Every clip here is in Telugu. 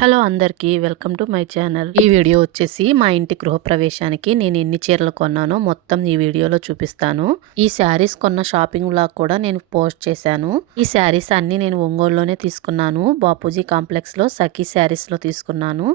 హలో అందరికీ వెల్కమ్ టు మై ఛానల్. ఈ వీడియో వచ్చేసి మా ఇంటి గృహప్రవేశానికి నేను ఎన్ని చీరలు కొన్నానో మొత్తం ఈ వీడియోలో చూపిస్తాను. ఈ శారీస్ కొన్న షాపింగ్ వ్లాగ్ కూడా నేను పోస్ట్ చేశాను. ఈ శారీస్ అన్ని నేను ఒంగోలులోనే తీసుకున్నాను. బాపూజీ కాంప్లెక్స్లో సఖీ శారీస్లో తీసుకున్నాను.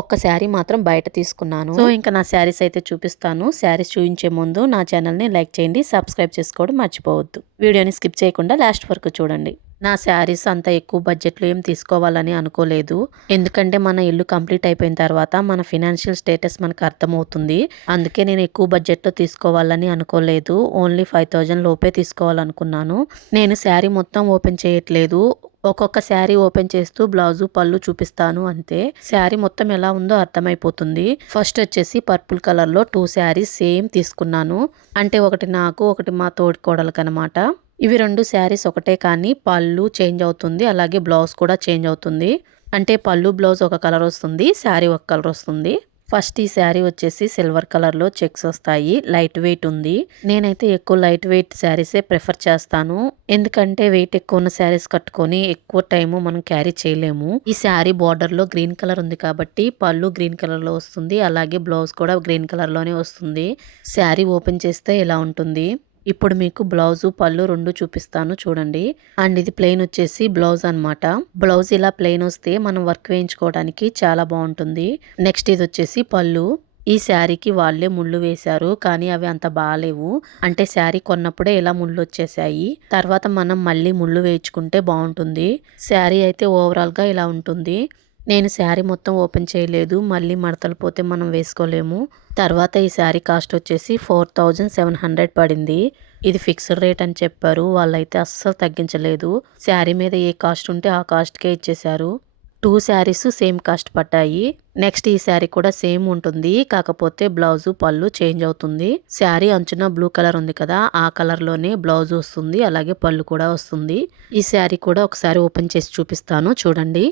ఒక్క శారీ మాత్రం బయట తీసుకున్నాను. సో ఇంకా నా శారీస్ అయితే చూపిస్తాను. శారీస్ చూపించే ముందు నా ఛానల్ని లైక్ చేయండి సబ్స్క్రైబ్ చేసుకోవడం మర్చిపోవద్దు. వీడియోని స్కిప్ చేయకుండా లాస్ట్ వరకు చూడండి. నా శారీస్ అంత ఎక్కువ బడ్జెట్లో ఏం తీసుకోవాలని అనుకోలేదు. ఎందుకంటే మన ఇల్లు కంప్లీట్ అయిపోయిన తర్వాత మన ఫినాన్షియల్ స్టేటస్ మనకు అర్థమవుతుంది. అందుకే నేను ఎక్కువ బడ్జెట్లో తీసుకోవాలని అనుకోలేదు. ఓన్లీ ఫైవ్ థౌజండ్ లోపే తీసుకోవాలనుకున్నాను. నేను శారీ మొత్తం ఓపెన్ చేయట్లేదు. ఒక్కొక్క శారీ ఓపెన్ చేస్తూ బ్లౌజు పళ్ళు చూపిస్తాను అంతే. శారీ మొత్తం ఎలా ఉందో అర్థమైపోతుంది. ఫస్ట్ వచ్చేసి పర్పుల్ కలర్లో టూ శారీస్ సేమ్ తీసుకున్నాను. అంటే ఒకటి నాకు ఒకటి మా తోడి అనమాట ఇవి రెండు శారీస్ ఒకటే కానీ పళ్ళు చేంజ్ అవుతుంది అలాగే బ్లౌజ్ కూడా చేంజ్ అవుతుంది. అంటే పళ్ళు బ్లౌజ్ ఒక కలర్ వస్తుంది శారీ ఒక కలర్ వస్తుంది. ఫస్ట్ ఈ శారీ వచ్చేసి సిల్వర్ కలర్లో చెక్స్ వస్తాయి లైట్ వెయిట్ ఉంది. నేనైతే ఎక్కువ లైట్ వెయిట్ శారీసే ప్రిఫర్ చేస్తాను. ఎందుకంటే వెయిట్ ఎక్కువ ఉన్న శారీస్ కట్టుకొని ఎక్కువ టైము మనం క్యారీ చేయలేము. ఈ శారీ బార్డర్లో గ్రీన్ కలర్ ఉంది కాబట్టి పళ్ళు గ్రీన్ కలర్లో వస్తుంది అలాగే బ్లౌజ్ కూడా గ్రీన్ కలర్లోనే వస్తుంది. శారీ ఓపెన్ చేస్తే ఇలా ఉంటుంది? ఇప్పుడు మీకు బ్లౌజు పళ్ళు రెండు చూపిస్తాను చూడండి. అండ్ ఇది ప్లెయిన్ వచ్చేసి బ్లౌజ్ అనమాట బ్లౌజ్ ఇలా ప్లెయిన్ వస్తే మనం వర్క్ వేయించుకోవడానికి చాలా బాగుంటుంది. నెక్స్ట్ ఇది వచ్చేసి పళ్ళు. ఈ శారీకి వాళ్ళే ముళ్ళు వేశారు కానీ అవి అంత బాగాలేవు. అంటే శారీ కొన్నప్పుడే ఇలా ముళ్ళు వచ్చేసాయి. తర్వాత మనం మళ్ళీ ముళ్ళు వేయించుకుంటే బాగుంటుంది. శారీ అయితే ఓవరాల్గా ఇలా ఉంటుంది. నేను శారీ మొత్తం ఓపెన్ చేయలేదు మళ్ళీ మడతలు పోతే మనం వేసుకోలేము. తర్వాత ఈ శారీ కాస్ట్ వచ్చేసి ఫోర్ థౌజండ్ సెవెన్ హండ్రెడ్ పడింది. ఇది ఫిక్స్డ్ రేట్ అని చెప్పారు వాళ్ళైతే అస్సలు తగ్గించలేదు. శారీ మీద ఏ కాస్ట్ ఉంటే ఆ కాస్ట్కే ఇచ్చేశారు. టూ శారీస్ సేమ్ కాస్ట్ పడ్డాయి. నెక్స్ట్ ఈ శారీ కూడా సేమ్ ఉంటుంది కాకపోతే బ్లౌజు పళ్ళు చేంజ్ అవుతుంది. శారీ అంచున బ్లూ కలర్ ఉంది కదా ఆ కలర్లోనే బ్లౌజ్ వస్తుంది అలాగే పళ్ళు కూడా వస్తుంది. ఈ శారీ కూడా ఒకసారి ఓపెన్ చేసి చూపిస్తాను చూడండి.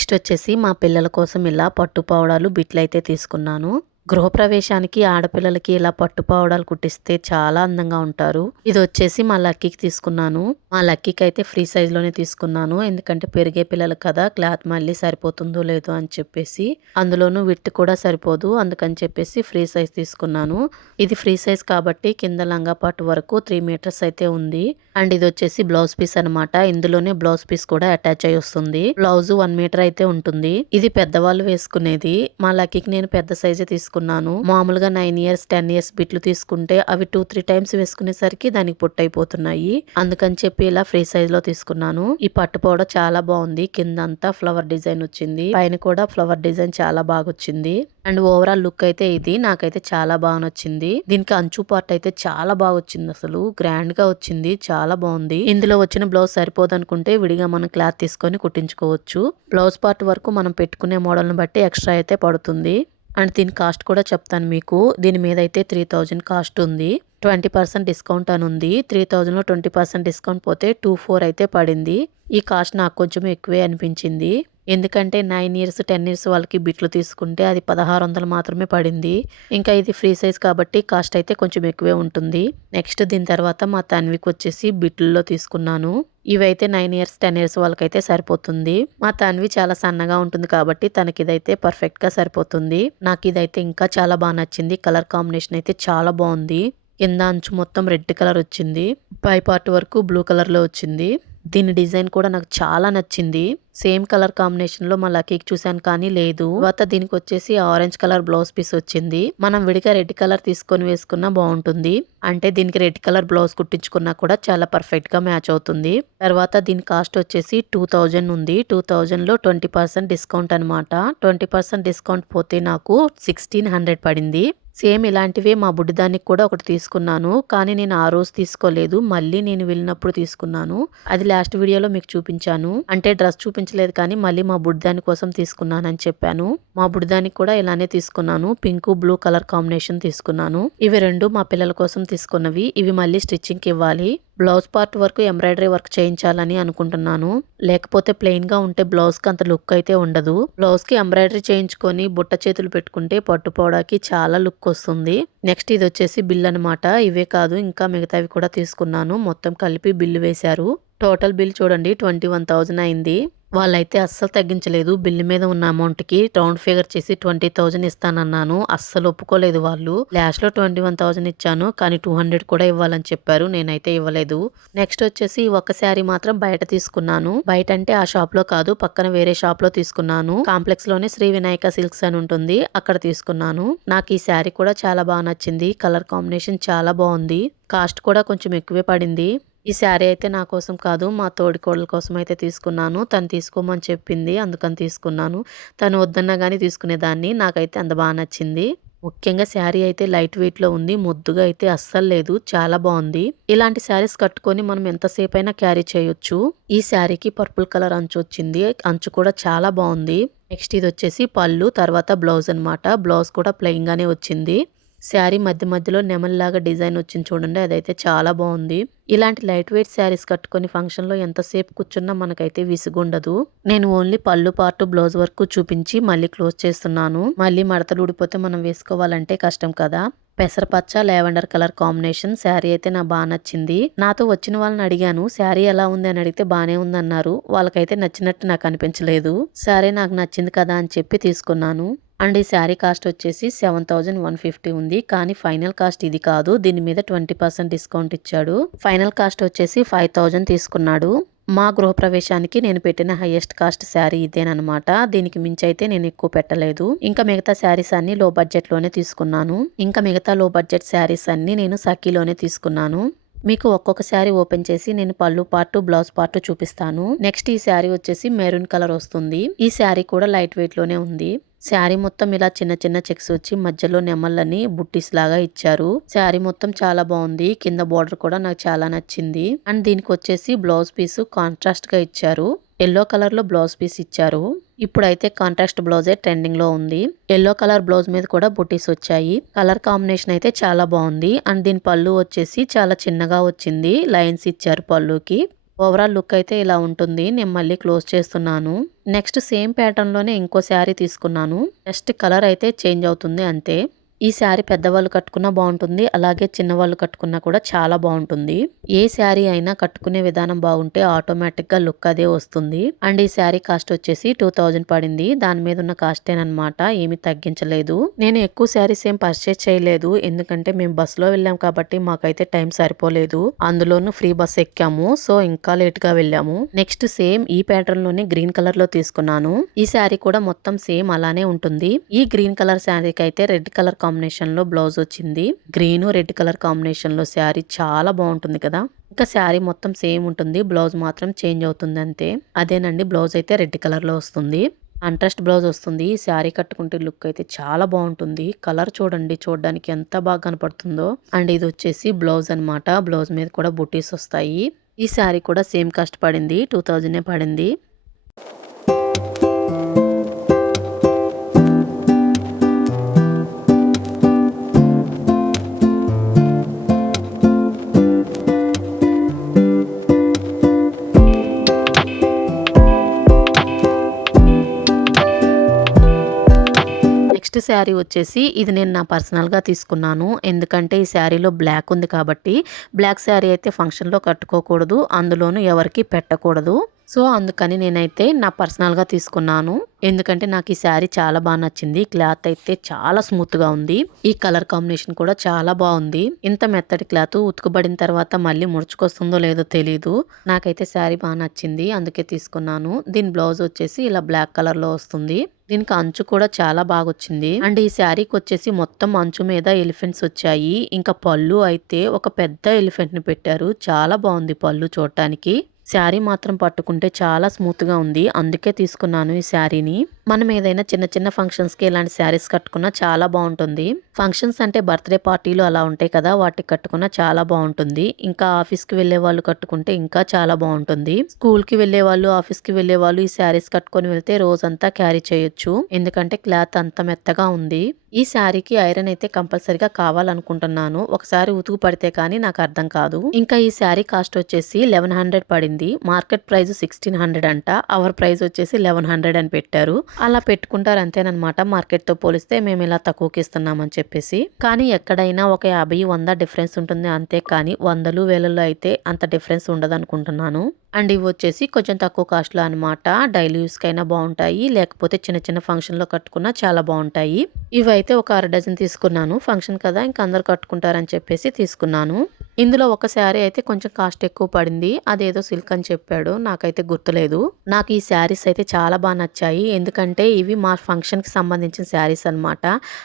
నెక్స్ట్ వచ్చేసి మా పిల్లల కోసం ఇలా పట్టు పావడాలు బిట్లు అయితే తీసుకున్నాను. గృహప్రవేశానికి ఆడపిల్లలకి ఇలా పట్టుపావడాలు కుట్టిస్తే చాలా అందంగా ఉంటారు. ఇది వచ్చేసి మా లక్కీకి తీసుకున్నాను. మా లక్కీకి అయితే ఫ్రీ సైజులోనే తీసుకున్నాను. ఎందుకంటే పెరిగే పిల్లలు కదా క్లాత్ మళ్ళీ సరిపోతుందో లేదో అని చెప్పేసి అందులోనూ విట్ కూడా సరిపోదు. అందుకని చెప్పేసి ఫ్రీ సైజ్ తీసుకున్నాను. ఇది ఫ్రీ సైజ్ కాబట్టి కింద లంగా పాటు వరకు త్రీ మీటర్స్ అయితే ఉంది. అండ్ ఇది వచ్చేసి బ్లౌజ్ పీస్ అనమాట ఇందులోనే బ్లౌజ్ పీస్ కూడా అటాచ్ అయి వస్తుంది. బ్లౌజ్ వన్ మీటర్ అయితే ఉంటుంది. ఇది పెద్దవాళ్ళు వేసుకునేది. మా లక్కీకి నేను పెద్ద సైజే తీసుకున్నాను. తీసుకున్నాను. మామూలుగా నైన్ ఇయర్స్ టెన్ ఇయర్స్ బిట్లు తీసుకుంటే అవి టూ త్రీ టైమ్స్ వేసుకునేసరికి దానికి పొట్టయిపోతున్నాయి. అందుకని చెప్పి ఇలా ఫ్రీ సైజ్లో తీసుకున్నాను. ఈ పట్టు పౌడర్ చాలా బాగుంది. కింద అంతా ఫ్లవర్ డిజైన్ వచ్చింది. పైన కూడా ఫ్లవర్ డిజైన్ చాలా బాగా వచ్చింది అండ్ ఓవరాల్ లుక్ అయితే ఇది. నాకైతే చాలా బాగా నచ్చింది దీనికి అంచు పార్ట్ అయితే చాలా బాగా వచ్చింది అసలు. గ్రాండ్గా వచ్చింది. చాలా బాగుంది. ఇందులో వచ్చిన బ్లౌజ్ సరిపోదు అనుకుంటే విడిగా మనం క్లాత్ తీసుకొని కుట్టించుకోవచ్చు. బ్లౌజ్ పార్ట్ వరకు మనం పెట్టుకునే మోడల్ని బట్టి ఎక్స్ట్రా అయితే పడుతుంది. అండ్ దీని కాస్ట్ కూడా చెప్తాను మీకు. దీని మీద అయితే త్రీ థౌజండ్ కాస్ట్ ఉంది. ట్వంటీ పర్సెంట్ డిస్కౌంట్ అని ఉంది. త్రీ థౌజండ్లో ట్వంటీ పర్సెంట్ డిస్కౌంట్ పోతే టూ ఫోర్ అయితే పడింది. ఈ కాస్ట్ నాకు కొంచెం ఎక్కువే అనిపించింది. ఎందుకంటే నైన్ ఇయర్స్ టెన్ ఇయర్స్ వాళ్ళకి బిట్లు తీసుకుంటే అది పదహారు వందలు మాత్రమే పడింది. ఇంకా ఇది ఫ్రీ సైజ్ కాబట్టి కాస్ట్ అయితే కొంచెం ఎక్కువే ఉంటుంది. నెక్స్ట్ దీని తర్వాత మా తన్వికి వచ్చేసి బిట్లలో తీసుకున్నాను. ఇవైతే నైన్ ఇయర్స్ టెన్ ఇయర్స్ వాళ్ళకైతే సరిపోతుంది. మా తన్వి చాలా సన్నగా ఉంటుంది కాబట్టి తనకి ఇదైతే పర్ఫెక్ట్గా సరిపోతుంది. నాకు ఇదైతే ఇంకా చాలా బాగా నచ్చింది. కలర్ కాంబినేషన్ అయితే చాలా బాగుంది. కింద అంచు మొత్తం రెడ్ కలర్ వచ్చింది. పై పార్ట్ వరకు బ్లూ కలర్లో వచ్చింది. దీని డిజైన్ కూడా నాకు చాలా నచ్చింది. సేమ్ కలర్ కాంబినేషన్లో మళ్ళీ కేక్ చూసాను కానీ లేదు. తర్వాత దీనికి వచ్చేసి ఆరెంజ్ కలర్ బ్లౌజ్ పీస్ వచ్చింది. మనం విడిగా రెడ్ కలర్ తీసుకొని వేసుకున్నా బాగుంటుంది. అంటే దీనికి రెడ్ కలర్ బ్లౌజ్ కుట్టించుకున్నా కూడా చాలా పర్ఫెక్ట్గా మ్యాచ్ అవుతుంది. తర్వాత దీని కాస్ట్ వచ్చేసి టూ థౌజండ్ ఉంది. టూ థౌజండ్లో ట్వంటీ పర్సెంట్ డిస్కౌంట్ అనమాట ట్వంటీ పర్సెంట్ డిస్కౌంట్ పోతే నాకు సిక్స్టీన్ హండ్రెడ్ పడింది. సేమ్ ఇలాంటివే మా బుడ్డిదానికి కూడా ఒకటి తీసుకున్నాను. కానీ నేను ఆ రోజు తీసుకోలేదు. మళ్ళీ నేను వెళ్ళినప్పుడు తీసుకున్నాను. అది లాస్ట్ వీడియోలో మీకు చూపించాను. అంటే డ్రెస్ చూపించలేదు కానీ మళ్ళీ మా బుడ్డిదాని కోసం తీసుకున్నానని చెప్పాను. మా బుడ్డిదానికి కూడా ఇలానే తీసుకున్నాను. పింక్ బ్లూ కలర్ కాంబినేషన్ తీసుకున్నాను. ఇవి రెండు మా పిల్లల కోసం తీసుకున్నవి. ఇవి మళ్ళీ స్టిచ్చింగ్కి ఇవ్వాలి. బ్లౌజ్ పార్ట్ వరకు ఎంబ్రాయిడరీ వర్క్ చేయించాలని అనుకుంటున్నాను. లేకపోతే ప్లెయిన్గా ఉంటే బ్లౌజ్కి అంత లుక్ అయితే ఉండదు. బ్లౌజ్కి ఎంబ్రాయిడరీ చేయించుకొని బుట్ట చేతులు పెట్టుకుంటే పట్టుపోవడానికి చాలా లుక్ వస్తుంది. నెక్స్ట్ ఇది వచ్చేసి బిల్ అనమాట ఇవే కాదు ఇంకా మిగతావి కూడా తీసుకున్నాను. మొత్తం కలిపి బిల్లు వేశారు. టోటల్ బిల్ చూడండి ట్వంటీ వన్ థౌజండ్ అయింది. వాళ్ళైతే అస్సలు తగ్గించలేదు. బిల్లు మీద ఉన్న అమౌంట్కి రౌండ్ ఫిగర్ చేసి ట్వంటీ థౌజండ్ ఇస్తానన్నాను. అస్సలు ఒప్పుకోలేదు వాళ్ళు. లాస్ట్లో ట్వంటీ వన్ థౌజండ్ ఇచ్చాను కానీ టూ హండ్రెడ్ కూడా ఇవ్వాలని చెప్పారు. నేనైతే ఇవ్వలేదు. నెక్స్ట్ వచ్చేసి ఒక శారీ మాత్రం బయట తీసుకున్నాను. బయట అంటే ఆ షాప్లో కాదు పక్కన వేరే షాప్లో తీసుకున్నాను. కాంప్లెక్స్లోనే శ్రీ వినాయక సిల్క్స్ అని ఉంటుంది. అక్కడ తీసుకున్నాను. నాకు ఈ శారీ కూడా చాలా బాగా నచ్చింది. కలర్ కాంబినేషన్ చాలా బాగుంది. కాస్ట్ కూడా కొంచెం ఎక్కువే పడింది. ఈ శారీ అయితే నా కోసం కాదు మా తోడికోడల కోసం అయితే తీసుకున్నాను. తను తీసుకోమని చెప్పింది అందుకని తీసుకున్నాను. తను వద్దన్నా కానీ తీసుకునేదాన్ని. నాకైతే అంత బాగా నచ్చింది. ముఖ్యంగా శారీ అయితే లైట్ వెయిట్లో ఉంది ముద్దుగా అయితే అస్సలు లేదు చాలా బాగుంది. ఇలాంటి శారీస్ కట్టుకొని మనం ఎంతసేపు అయినా క్యారీ చేయొచ్చు. ఈ శారీకి పర్పుల్ కలర్ అంచు వచ్చింది అంచు కూడా చాలా బాగుంది. నెక్స్ట్ ఇది వచ్చేసి పళ్ళు తర్వాత బ్లౌజ్ అనమాట బ్లౌజ్ కూడా ప్లెయిన్గానే వచ్చింది. శారీ మధ్య మధ్యలో నెమల్లాగా డిజైన్ వచ్చింది చూడండి అదైతే చాలా బాగుంది. ఇలాంటి లైట్ వెయిట్ శారీస్ కట్టుకొని ఫంక్షన్లో ఎంతసేపు కూర్చున్నా మనకైతే విసుగుండదు. నేను ఓన్లీ పళ్ళు పార్ట్ బ్లౌజ్ వర్క్ చూపించి మళ్ళీ క్లోజ్ చేస్తున్నాను. మళ్ళీ మడతలు ఊడిపోతే మనం వేసుకోవాలంటే కష్టం కదా. పెసరపచ్చ లావెండర్ కలర్ కాంబినేషన్ శారీ అయితే నాకు బాగా నచ్చింది. నాతో వచ్చిన వాళ్ళని అడిగాను శారీ ఎలా ఉంది? అని అడిగితే బాగానే ఉంది అన్నారు వాళ్ళకైతే నచ్చినట్టు నాకు అనిపించలేదు. సరే నాకు నచ్చింది కదా అని చెప్పి తీసుకున్నాను. అండ్ ఈ శారీ కాస్ట్ వచ్చేసి సెవెన్ థౌజండ్ వన్ ఫిఫ్టీ ఉంది. కానీ ఫైనల్ కాస్ట్ ఇది కాదు. దీని మీద ట్వంటీ పర్సెంట్ డిస్కౌంట్ ఇచ్చాడు. ఫైనల్ కాస్ట్ వచ్చేసి ఫైవ్ థౌజండ్ తీసుకున్నాడు. మా గృహప్రవేశానికి నేను పెట్టిన హైయెస్ట్ కాస్ట్ శారీ ఇదేనమాట దీనికి మించి అయితే నేను ఎక్కువ పెట్టలేదు. ఇంకా మిగతా శారీస్ అన్ని లో బడ్జెట్లోనే తీసుకున్నాను. ఇంకా మిగతా లో బడ్జెట్ శారీస్ అన్ని నేను సఖీలోనే తీసుకున్నాను. మీకు ఒక్కొక్క శారీ ఓపెన్ చేసి నేను పళ్ళు పార్ట్ బ్లౌజ్ పార్ట్ చూపిస్తాను. నెక్స్ట్ ఈ శారీ వచ్చేసి మెరూన్ కలర్ వస్తుంది. ఈ శారీ కూడా లైట్ వెయిట్లోనే ఉంది. శారీ మొత్తం ఇలా చిన్న చిన్న చెక్స్ వచ్చి మధ్యలో నెమళ్ళని బుట్టీస్ లాగా ఇచ్చారు. శారీ మొత్తం చాలా బాగుంది. కింద బార్డర్ కూడా నాకు చాలా నచ్చింది. అండ్ దీనికి వచ్చేసి బ్లౌజ్ పీస్ కాంట్రాస్ట్గా ఇచ్చారు. ఎల్లో కలర్లో బ్లౌజ్ పీస్ ఇచ్చారు. ఇప్పుడైతే కాంట్రాస్ట్ బ్లౌజే ట్రెండింగ్లో ఉంది. ఎల్లో కలర్ బ్లౌజ్ మీద కూడా బుటీస్ వచ్చాయి. కలర్ కాంబినేషన్ అయితే చాలా బాగుంది. అండ్ దీని పళ్ళు వచ్చేసి చాలా చిన్నగా వచ్చింది. లైన్స్ ఇచ్చారు పళ్ళుకి. ఓవరాల్ లుక్ అయితే ఇలా ఉంటుంది. నేను మళ్ళీ క్లోజ్ చేస్తున్నాను. నెక్స్ట్ సేమ్ ప్యాటర్న్లోనే ఇంకో శారీ తీసుకున్నాను. నెక్స్ట్ కలర్ అయితే చేంజ్ అవుతుంది అంతే. ఈ శారీ పెద్దవాళ్ళు కట్టుకున్నా బాగుంటుంది అలాగే చిన్నవాళ్ళు కట్టుకున్నా కూడా చాలా బాగుంటుంది. ఏ శారీ అయినా కట్టుకునే విధానం బాగుంటే ఆటోమేటిక్గా లుక్ అదే వస్తుంది. అండ్ ఈ శారీ కాస్ట్ వచ్చేసి టూ థౌజండ్ పడింది. దాని మీద ఉన్న కాస్టేనమాట ఏమి తగ్గించలేదు. నేను ఎక్కువ శారీస్ ఏం పర్చేస్ చేయలేదు. ఎందుకంటే మేము బస్సులో వెళ్ళాం కాబట్టి మాకైతే టైం సరిపోలేదు. అందులోనూ ఫ్రీ బస్ ఎక్కాము. సో ఇంకా లేట్గా వెళ్ళాము. నెక్స్ట్ సేమ్ ఈ ప్యాటర్న్లోనే గ్రీన్ కలర్లో తీసుకున్నాను. ఈ శారీ కూడా మొత్తం సేమ్ అలానే ఉంటుంది. ఈ గ్రీన్ కలర్ శారీకి అయితే రెడ్ కలర్ కాంబినేషన్లో బ్లౌజ్ వచ్చింది. గ్రీన్ రెడ్ కలర్ కాంబినేషన్లో శారీ చాలా బాగుంటుంది కదా. ఇంకా శారీ మొత్తం సేమ్ ఉంటుంది. బ్లౌజ్ మాత్రం చేంజ్ అవుతుంది అంతే. అదేనండి బ్లౌజ్ అయితే రెడ్ కలర్లో వస్తుంది. అంట్రస్ట్ బ్లౌజ్ వస్తుంది. ఈ శారీ కట్టుకుంటే లుక్ అయితే చాలా బాగుంటుంది. కలర్ చూడండి చూడడానికి ఎంత బాగా కనపడుతుందో. అండ్ ఇది వచ్చేసి బ్లౌజ్ అనమాట బ్లౌజ్ మీద కూడా బుటీస్ వస్తాయి. ఈ శారీ కూడా సేమ్ కాస్ట్ పడింది టూ థౌజండ్ పడింది. శారీ వచ్చేసి ఇది నేను నా పర్సనల్గా తీసుకున్నాను. ఎందుకంటే ఈ శారీలో బ్లాక్ ఉంది కాబట్టి బ్లాక్ శారీ అయితే ఫంక్షన్లో కట్టుకోకూడదు. అందులోనూ ఎవరికి పెట్టకూడదు. సో అందుకని నేనైతే నా పర్సనల్గా తీసుకున్నాను. ఎందుకంటే నాకు ఈ శారీ చాలా బాగా నచ్చింది. క్లాత్ అయితే చాలా స్మూత్గా ఉంది. ఈ కలర్ కాంబినేషన్ కూడా చాలా బాగుంది. ఇంత మెత్తటి క్లాత్ ఉతుకుబడిన తర్వాత మళ్ళీ ముడుచుకొస్తుందో లేదో తెలీదు. నాకైతే శారీ బాగా నచ్చింది. అందుకే తీసుకున్నాను. దీని బ్లౌజ్ వచ్చేసి ఇలా బ్లాక్ కలర్లో వస్తుంది. దీనికి అంచు కూడా చాలా బాగా వచ్చింది అండ్ ఈ శారీకి వచ్చేసి మొత్తం అంచు మీద ఎలిఫెంట్స్ వచ్చాయి. ఇంకా పళ్ళు అయితే ఒక పెద్ద ఎలిఫెంట్ని పెట్టారు. చాలా బాగుంది పళ్ళు చూడటానికి. శారీ మాత్రం పట్టుకుంటే చాలా స్మూత్గా ఉంది. అందుకే తీసుకున్నాను ఈ శారీని. మనం ఏదైనా చిన్న చిన్న ఫంక్షన్స్కి ఇలాంటి శారీస్ కట్టుకున్నా చాలా బాగుంటుంది. ఫంక్షన్స్ అంటే బర్త్డే పార్టీలు అలా ఉంటాయి కదా వాటికి కట్టుకున్నా చాలా బాగుంటుంది. ఇంకా ఆఫీస్కి వెళ్ళే వాళ్ళు కట్టుకుంటే ఇంకా చాలా బాగుంటుంది. స్కూల్కి వెళ్ళే వాళ్ళు ఆఫీస్కి వెళ్ళే వాళ్ళు ఈ శారీస్ కట్టుకొని వెళ్తే రోజంతా క్యారీ చేయొచ్చు. ఎందుకంటే క్లాత్ అంత మెత్తగా ఉంది. ఈ శారీకి ఐరన్ అయితే కంపల్సరిగా కావాలనుకుంటున్నాను. ఒకసారి ఉతుకు పడితే కానీ నాకు అర్థం కాదు. ఇంకా ఈ శారీ కాస్ట్ వచ్చేసి లెవెన్ హండ్రెడ్ పడింది. మార్కెట్ ప్రైస్ సిక్స్టీన్ హండ్రెడ్ అంట. అవర్ ప్రైస్ వచ్చేసి లెవెన్ హండ్రెడ్ అని పెట్టారు. అలా పెట్టుకుంటారు అంతేనమాట మార్కెట్తో పోలిస్తే మేము ఇలా తక్కువకి ఇస్తున్నామని చెప్పేసి. కానీ ఎక్కడైనా ఒక యాభై వంద డిఫరెన్స్ ఉంటుంది అంతే. కానీ వందలు వేలలో అయితే అంత డిఫరెన్స్ ఉండదు అనుకుంటున్నాను అండ్ ఇవి వచ్చేసి కొంచెం తక్కువ కాస్ట్లో అనమాట డైలీ యూస్కి అయినా బాగుంటాయి. లేకపోతే చిన్న చిన్న ఫంక్షన్లో కట్టుకున్నా చాలా బాగుంటాయి. ఇవైతే ఒక అర డజన్ తీసుకున్నాను. ఫంక్షన్ కదా ఇంకా అందరు కట్టుకుంటారని చెప్పేసి తీసుకున్నాను. ఇందులో ఒక శారీ అయితే కొంచెం కాస్ట్ ఎక్కువ పడింది. అదేదో సిల్క్ అని చెప్పాడు. నాకైతే గుర్తులేదు. నాకు ఈ శారీస్ అయితే చాలా బాగా నచ్చాయి. ఎందుకంటే ఇవి మా ఫంక్షన్కి సంబంధించిన శారీస్ అనమాట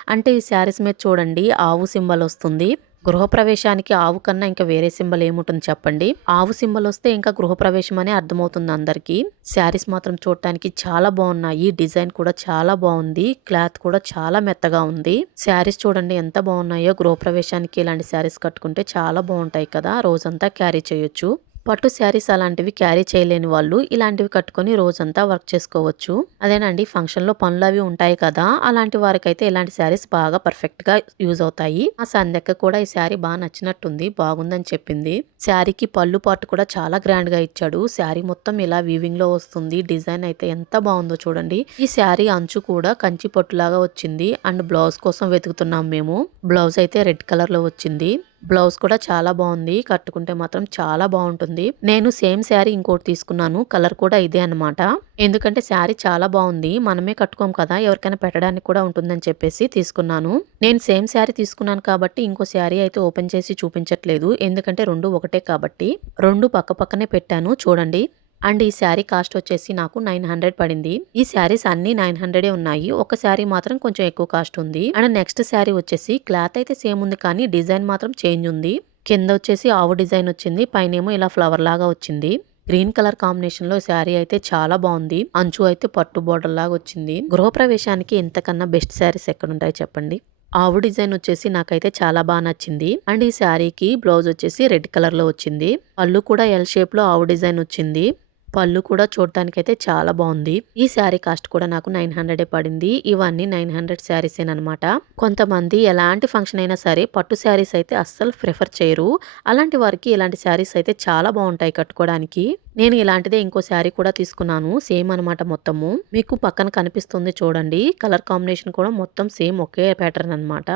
అంటే ఈ శారీస్ మీద చూడండి ఆవు సింబల్ వస్తుంది గృహప్రవేశానికి ఆవు కన్నా ఇంకా వేరే సింబల్ ఏముంటుంది చెప్పండి? ఆవు సింబల్ వస్తే ఇంకా గృహప్రవేశం అని అర్థమవుతుంది అందరికీ. శారీస్ మాత్రం చూడటానికి చాలా బాగున్నాయి. డిజైన్ కూడా చాలా బాగుంది. క్లాత్ కూడా చాలా మెత్తగా ఉంది. శారీస్ చూడండి ఎంత బాగున్నాయో. గృహప్రవేశానికి ఇలాంటి శారీస్ కట్టుకుంటే చాలా బాగుంటాయి కదా. రోజంతా క్యారీ చేయొచ్చు. పట్టు శారీస్ అలాంటివి క్యారీ చేయలేని వాళ్ళు ఇలాంటివి కట్టుకొని రోజంతా వర్క్ చేసుకోవచ్చు. అదేనండి ఫంక్షన్లో పనులు అవి ఉంటాయి కదా అలాంటి వారికైతే ఇలాంటి శారీస్ బాగా పర్ఫెక్ట్గా యూజ్ అవుతాయి. ఆ సంధ్యక్క కూడా ఈ శారీ బాగా నచ్చినట్టుంది బాగుందని చెప్పింది. శారీకి పళ్ళు పాటు కూడా చాలా గ్రాండ్గా ఇచ్చాడు. శారీ మొత్తం ఇలా వీవింగ్లో వస్తుంది డిజైన్ అయితే ఎంత బాగుందో చూడండి. ఈ శారీ అంచు కూడా కంచి పట్టులాగా వచ్చింది. అండ్ బ్లౌజ్ కోసం వెతుకుతున్నాం మేము. బ్లౌజ్ అయితే రెడ్ కలర్లో వచ్చింది. బ్లౌజ్ కూడా చాలా బాగుంది. కట్టుకుంటే మాత్రం చాలా బాగుంటుంది. నేను సేమ్ శారీ ఇంకోటి తీసుకున్నాను. కలర్ కూడా ఇదే అనమాట ఎందుకంటే శారీ చాలా బాగుంది. మనమే కట్టుకోం కదా. ఎవరికైనా పెట్టడానికి కూడా ఉంటుందని చెప్పేసి తీసుకున్నాను. నేను సేమ్ శారీ తీసుకున్నాను కాబట్టి ఇంకో శారీ అయితే ఓపెన్ చేసి చూపించట్లేదు. ఎందుకంటే రెండు ఒకటే కాబట్టి. రెండు పక్క పక్కనే పెట్టాను. చూడండి. అండ్ ఈ శారీ కాస్ట్ వచ్చేసి నాకు నైన్ హండ్రెడ్ పడింది. ఈ శారీస్ అన్ని నైన్ హండ్రెడే ఉన్నాయి. ఒక శారీ మాత్రం కొంచెం ఎక్కువ కాస్ట్ ఉంది. అండ్ నెక్స్ట్ శారీ వచ్చేసి క్లాత్ అయితే సేమ్ ఉంది కానీ డిజైన్ మాత్రం చేంజ్ ఉంది. కింద వచ్చేసి ఆవు డిజైన్ వచ్చింది. పైనేమో ఇలా ఫ్లవర్ లాగా వచ్చింది. గ్రీన్ కలర్ కాంబినేషన్లో శారీ అయితే చాలా బాగుంది. అంచు అయితే పట్టు బోర్డర్ లాగా వచ్చింది. గృహప్రవేశానికి ఇంతకన్నా బెస్ట్ శారీస్ ఎక్కడుంటాయి చెప్పండి? ఆవు డిజైన్ వచ్చేసి నాకైతే చాలా బాగా నచ్చింది. అండ్ ఈ శారీకి బ్లౌజ్ వచ్చేసి రెడ్ కలర్లో వచ్చింది. పళ్ళు కూడా ఎల్ షేప్లో ఆవు డిజైన్ వచ్చింది. పళ్ళు కూడా చూడటానికి అయితే చాలా బాగుంది. ఈ శారీ కాస్ట్ కూడా నాకు నైన్ హండ్రెడ్ పడింది. ఇవన్నీ నైన్ హండ్రెడ్ శారీస్ అనమాట కొంతమంది ఎలాంటి ఫంక్షన్ అయినా సరే పట్టు శారీస్ అయితే అస్సలు ప్రిఫర్ చేయరు. అలాంటి వారికి ఇలాంటి శారీస్ అయితే చాలా బాగుంటాయి కట్టుకోవడానికి నేను ఇలాంటిదే ఇంకో శారీ కూడా తీసుకున్నాను. సేమ్ అనమాట మొత్తము. మీకు పక్కన కనిపిస్తుంది చూడండి. కలర్ కాంబినేషన్ కూడా మొత్తం సేమ్ ఒకే ప్యాటర్న్ అనమాట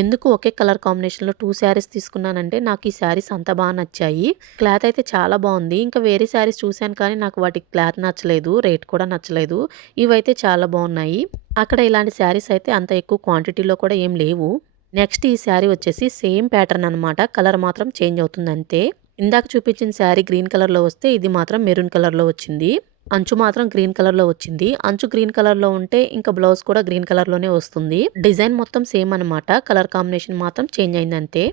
ఎందుకు ఒకే కలర్ కాంబినేషన్లో టూ శారీస్ తీసుకున్నానంటే నాకు ఈ శారీస్ అంత బాగా నచ్చాయి. క్లాత్ అయితే చాలా బాగుంది. ఇంకా వేరే శారీస్ చూశాను కానీ నాకు వాటి క్లాత్ నచ్చలేదు రేట్ కూడా నచ్చలేదు. ఇవైతే చాలా బాగున్నాయి. అక్కడ ఇలాంటి శారీస్ అయితే అంత ఎక్కువ క్వాంటిటీలో కూడా ఏం లేవు. నెక్స్ట్ ఈ శారీ వచ్చేసి సేమ్ ప్యాటర్న్ అనమాట కలర్ మాత్రం చేంజ్ అవుతుంది అంతే. ఇందాక చూపించిన శారీ గ్రీన్ కలర్లో వస్తే ఇది మాత్రం మెరూన్ కలర్లో వచ్చింది. అంచు మాత్రం గ్రీన్ కలర్లో వచ్చింది. అంచు గ్రీన్ కలర్లో ఉంటే ఇంకా బ్లౌజ్ కూడా గ్రీన్ కలర్లోనే వస్తుంది. డిజైన్ మొత్తం సేమ్ అనమాట కలర్ కాంబినేషన్ మాత్రం చేంజ్ అయింది అంతే.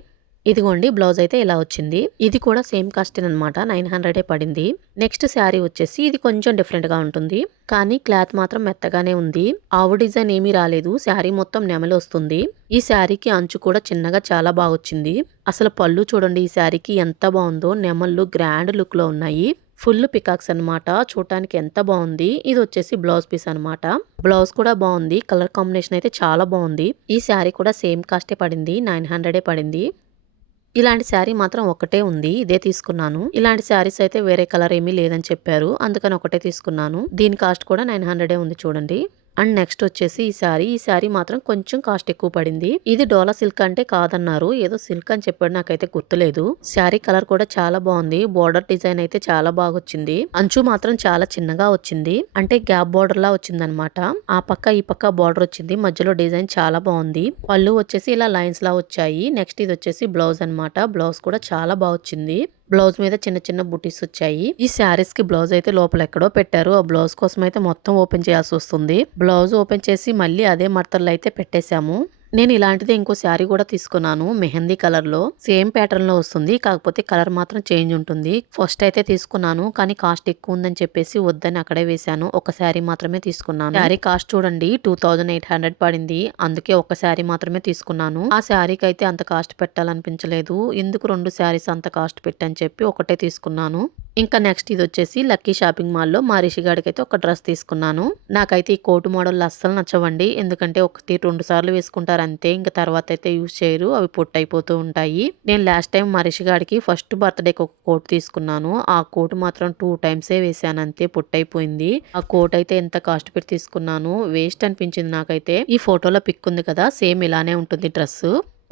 ఇదిగోండి బ్లౌజ్ అయితే ఇలా వచ్చింది. ఇది కూడా సేమ్ కాస్ట్ అనమాట నైన్ హండ్రెడే పడింది. నెక్స్ట్ శారీ వచ్చేసి ఇది కొంచెం డిఫరెంట్గా ఉంటుంది. కానీ క్లాత్ మాత్రం మెత్తగానే ఉంది. ఆవు డిజైన్ ఏమీ రాలేదు. శారీ మొత్తం నెమలి వస్తుంది. ఈ శారీకి అంచు కూడా చిన్నగా చాలా బాగా వచ్చింది. అసలు పళ్ళు చూడండి ఈ శారీకి ఎంత బాగుందో. నెమళ్ళు గ్రాండ్ లుక్లో ఉన్నాయి. ఫుల్ పికాక్స్ అనమాట చూడటానికి ఎంత బాగుంది. ఇది వచ్చేసి బ్లౌజ్ పీస్ అనమాట బ్లౌజ్ కూడా బాగుంది. కలర్ కాంబినేషన్ అయితే చాలా బాగుంది. ఈ శారీ కూడా సేమ్ కాస్టే పడింది. నైన్ హండ్రెడే పడింది. ఇలాంటి శారీ మాత్రం ఒకటే ఉంది ఇదే తీసుకున్నాను. ఇలాంటి శారీస్ అయితే వేరే కలర్ ఏమీ లేదని చెప్పారు అందుకని ఒకటే తీసుకున్నాను. దీని కాస్ట్ కూడా నైన్ హండ్రెడే ఉంది చూడండి. అండ్ నెక్స్ట్ వచ్చేసి ఈ శారీ. ఈ శారీ మాత్రం కొంచెం కాస్ట్ ఎక్కువ పడింది. ఇది డోలా సిల్క్ అంటే కాదన్నారు. ఏదో సిల్క్ అని చెప్పాడు. నాకైతే గుర్తులేదు. శారీ కలర్ కూడా చాలా బాగుంది. బోర్డర్ డిజైన్ అయితే చాలా బాగా వచ్చింది. అంచు మాత్రం చాలా చిన్నగా వచ్చింది. అంటే గ్యాప్ బోర్డర్ లా వచ్చింది ఆ పక్క ఈ పక్క బోర్డర్ వచ్చింది. మధ్యలో డిజైన్ చాలా బాగుంది. పళ్ళు వచ్చేసి ఇలా లైన్స్ లా వచ్చాయి. నెక్స్ట్ ఇది వచ్చేసి బ్లౌజ్ అనమాట బ్లౌజ్ కూడా చాలా బాగా వచ్చింది. బ్లౌజ్ మీద చిన్న చిన్న బుటీస్ వచ్చాయి. ఈ శారీస్కి బ్లౌజ్ అయితే లోపల ఎక్కడో పెట్టారు. ఆ బ్లౌజ్ కోసం అయితే మొత్తం ఓపెన్ చేయాల్సి వస్తుంది. బ్లౌజ్ ఓపెన్ చేసి మళ్ళీ అదే మడతల్లో అయితే పెట్టేశాము. నేను ఇలాంటిది ఇంకో శారీ కూడా తీసుకున్నాను మెహందీ కలర్లో. సేమ్ ప్యాటర్న్లో వస్తుంది కాకపోతే కలర్ మాత్రం చేంజ్ ఉంటుంది. ఫస్ట్ అయితే తీసుకున్నాను కానీ కాస్ట్ ఎక్కువ ఉందని చెప్పేసి వద్దని అక్కడే వేశాను. ఒక శారీ మాత్రమే తీసుకున్నాను. శారీ కాస్ట్ చూడండి టూ థౌజండ్ ఎయిట్ హండ్రెడ్ పడింది. అందుకే ఒక శారీ మాత్రమే తీసుకున్నాను. ఆ శారీకి అయితే అంత కాస్ట్ పెట్టాలనిపించలేదు. ఎందుకు రెండు శారీస్ అంత కాస్ట్ పెట్టని చెప్పి ఒకటే తీసుకున్నాను. ఇంకా నెక్స్ట్ ఇది వచ్చేసి లక్కీ షాపింగ్ మాల్లో మా రిషిగాడికి అయితే ఒక డ్రెస్ తీసుకున్నాను. నాకైతే ఈ కోటు మోడల్ అస్సలు నచ్చవండి. ఎందుకంటే ఒకటి రెండు సార్లు వేసుకుంటారు అంతే. ఇంకా తర్వాత అయితే యూజ్ చేయరు. అవి పొట్టు అయిపోతూ ఉంటాయి. నేను లాస్ట్ టైం మా రిషిగాడికి ఫస్ట్ బర్త్డేకి ఒక కోట్ తీసుకున్నాను. ఆ కోట్ మాత్రం టూ టైమ్సే వేసాను అంతే. పొట్టు అయిపోయింది. ఆ కోట్ అయితే ఎంత కాస్ట్ పెట్టి తీసుకున్నాను? వేస్ట్ అనిపించింది నాకైతే. ఈ ఫోటోలో పిక్ ఉంది కదా సేమ్ ఇలానే ఉంటుంది డ్రెస్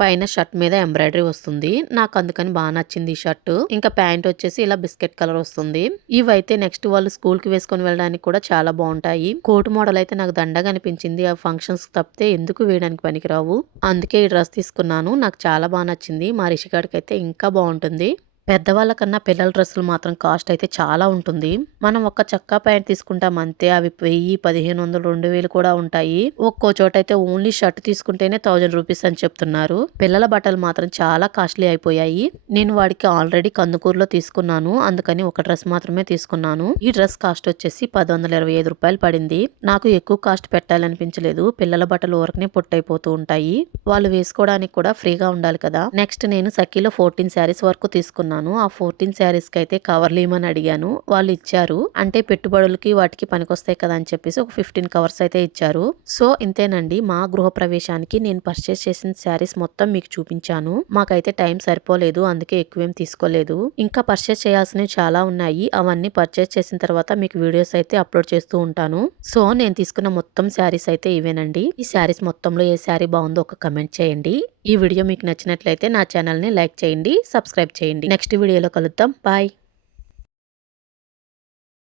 పైన షర్ట్ మీద ఎంబ్రాయిడరీ వస్తుంది. నాకు అందుకని బాగా నచ్చింది ఈ షర్ట్. ఇంకా ప్యాంట్ వచ్చేసి ఇలా బిస్కెట్ కలర్ వస్తుంది. ఇవైతే నెక్స్ట్ వాళ్ళు స్కూల్కి వేసుకొని వెళ్ళడానికి కూడా చాలా బాగుంటాయి. కోట్ మోడల్ అయితే నాకు దండగా అనిపించింది. ఆ ఫంక్షన్స్ తప్పితే ఎందుకు వేయడానికి పనికిరావు? అందుకే ఈ డ్రెస్ తీసుకున్నాను. నాకు చాలా బాగా నచ్చింది. మా రిషిగాడికి అయితే ఇంకా బాగుంటుంది. పెద్దవాళ్ళ కన్నా పిల్లల డ్రెస్సులు మాత్రం కాస్ట్ అయితే చాలా ఉంటుంది. మనం ఒక చక్కా ప్యాంట్ తీసుకుంటాం అంతే. అవి వెయ్యి పదిహేను వందలు రెండు వేలు కూడా ఉంటాయి. ఒక్కో చోట అయితే ఓన్లీ షర్ట్ తీసుకుంటేనే థౌజండ్ రూపీస్ అని చెప్తున్నారు. పిల్లల బట్టలు మాత్రం చాలా కాస్ట్లీ అయిపోయాయి. నేను వాడికి ఆల్రెడీ కందుకూరులో తీసుకున్నాను. అందుకని ఒక డ్రెస్ మాత్రమే తీసుకున్నాను. ఈ డ్రెస్ కాస్ట్ వచ్చేసి పది వందల ఇరవై ఐదు రూపాయలు పడింది. నాకు ఎక్కువ కాస్ట్ పెట్టాలనిపించలేదు. పిల్లల బట్టలు ఊరకనే పొట్టైపోతూ ఉంటాయి. వాళ్ళు వేసుకోవడానికి కూడా ఫ్రీగా ఉండాలి కదా. నెక్స్ట్ నేను సఖీలో ఫోర్టీన్ శారీస్ వరకు తీసుకున్నాను. ఆ ఫోర్టీన్ శారీస్కి అయితే కవర్లు ఇవ్వమని అడిగాను. వాళ్ళు ఇచ్చారు. అంటే పెట్టుబడులకి వాటికి పనికొస్తాయి కదా అని చెప్పేసి ఒక ఫిఫ్టీన్ కవర్స్ అయితే ఇచ్చారు. సో ఇంతేనండి. మా గృహ ప్రవేశానికి నేను పర్చేస్ చేసిన శారీస్ మొత్తం మీకు చూపించాను. మాకైతే టైం సరిపోలేదు. అందుకే ఎక్కువేం తీసుకోలేదు. ఇంకా పర్చేస్ చేయాల్సినవి చాలా ఉన్నాయి. అవన్నీ పర్చేస్ చేసిన తర్వాత మీకు వీడియోస్ అయితే అప్లోడ్ చేస్తూ ఉంటాను. సో నేను తీసుకున్న మొత్తం శారీస్ అయితే ఇవేనండి. ఈ శారీస్ మొత్తంలో ఏ శారీ బాగుందో ఒక కమెంట్ చేయండి. ఈ వీడియో మీకు నచ్చినట్లయితే నా ఛానల్ని లైక్ చేయండి సబ్స్క్రైబ్ చేయండి. నెక్స్ట్ వీడియోలో కలుద్దాం. బాయ్.